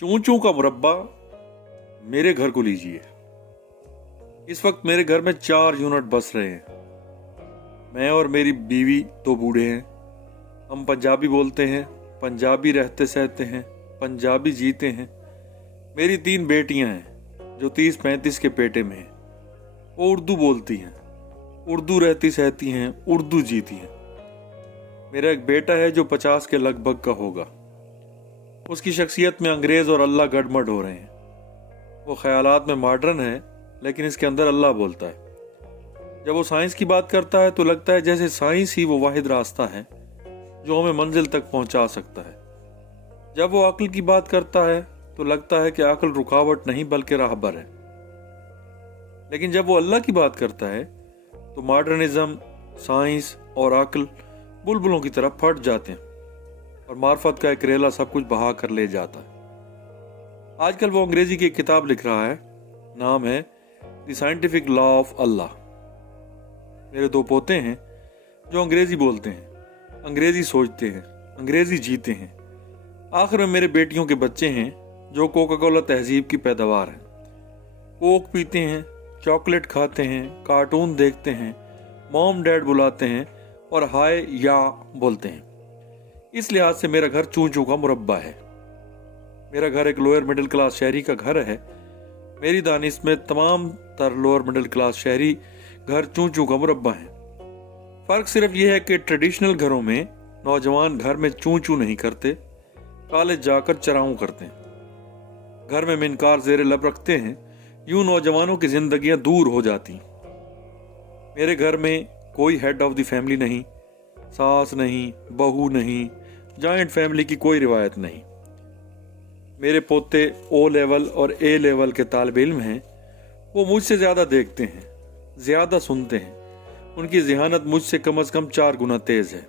चूचू का मुरब्बा मेरे घर को लीजिए। इस वक्त मेरे घर में 4 यूनिट बस रहे हैं। मैं और मेरी बीवी 2 बूढ़े हैं। हम पंजाबी बोलते हैं, पंजाबी रहते सहते हैं, पंजाबी जीते हैं। मेरी 3 बेटियां हैं जो 30-35 के पेटे में हैं। वो उर्दू बोलती हैं, उर्दू रहती सहती हैं, उर्दू जीती हैं। मेरा एक बेटा है जो 50 के लगभग का होगा। उसकी शख्सियत में अंग्रेज और अल्लाह गड़मड़ हो रहे हैं। वो ख्यालात में मॉडर्न है, लेकिन इसके अंदर अल्लाह बोलता है। जब वो साइंस की बात करता है तो लगता है जैसे साइंस ही वो वाहिद रास्ता है जो हमें मंजिल तक पहुंचा सकता है। जब वो अक्ल की बात करता है तो लगता है कि अक्ल रुकावट नहीं बल्कि राहबर है। लेकिन जब वो अल्लाह की बात करता है तो मॉडर्निज्म, साइंस और अक्ल बुलबुलों की तरफ फट जाते हैं और मार्फत का एक रेला सब कुछ बहा कर ले जाता है। आजकल वो अंग्रेजी की एक किताब लिख रहा है, नाम है द साइंटिफिक लॉ ऑफ अल्लाह। मेरे 2 पोते हैं जो अंग्रेजी बोलते हैं, अंग्रेजी सोचते हैं, अंग्रेजी जीते हैं। आखिर में मेरे बेटियों के बच्चे हैं जो कोका कोला तहजीब की पैदावार हैं। कोक पीते हैं, चॉकलेट खाते हैं, कार्टून देखते हैं, मॉम डैड बुलाते हैं और हाय या बोलते हैं। इस लिहाज से मेरा घर चूचू का मुरब्बा है। मेरा घर एक लोअर मिडिल क्लास शहरी का घर है। मेरी दानिश में तमाम तर लोअर मिडिल क्लास शहरी घर चूचू का मुरब्बा है। फर्क सिर्फ यह है कि ट्रेडिशनल घरों में नौजवान घर में चूचू नहीं करते, कॉलेज जाकर चराऊ करते हैं। घर में मिनकार जेरे लब रखते हैं, यूं नौजवानों की जिंदगियां दूर हो जाती। मेरे घर में कोई हेड ऑफ द फैमिली नहीं, सास नहीं, बहू नहीं, जॉइंट फैमिली की कोई रिवायत नहीं। मेरे पोते O लेवल और A लेवल के तालिब इल्म हैं। वो मुझसे ज़्यादा देखते हैं, ज़्यादा सुनते हैं। उनकी ज़हानत मुझसे कम से कम 4 गुना तेज़ है।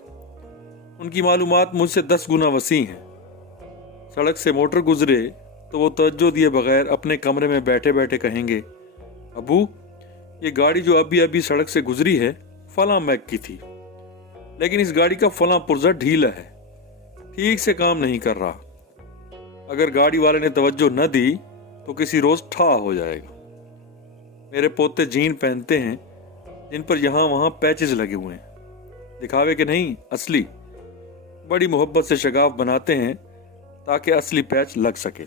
उनकी मालूमात मुझसे 10 गुना वसी हैं। सड़क से मोटर गुजरे तो वो तवज्जो दिए बगैर अपने कमरे में बैठे बैठे कहेंगे, अबू ये गाड़ी जो अभी अभी सड़क से गुजरी है फलां मैक की थी, लेकिन इस गाड़ी का फलां पुर्जा ढीला है, ठीक से काम नहीं कर रहा। अगर गाड़ी वाले ने तवज्जो न दी तो किसी रोज ठा हो जाएगा। मेरे पोते जीन पहनते हैं जिन पर यहाँ वहाँ पैचेस लगे हुए हैं, दिखावे के नहीं, असली। बड़ी मोहब्बत से शगाफ बनाते हैं ताकि असली पैच लग सके।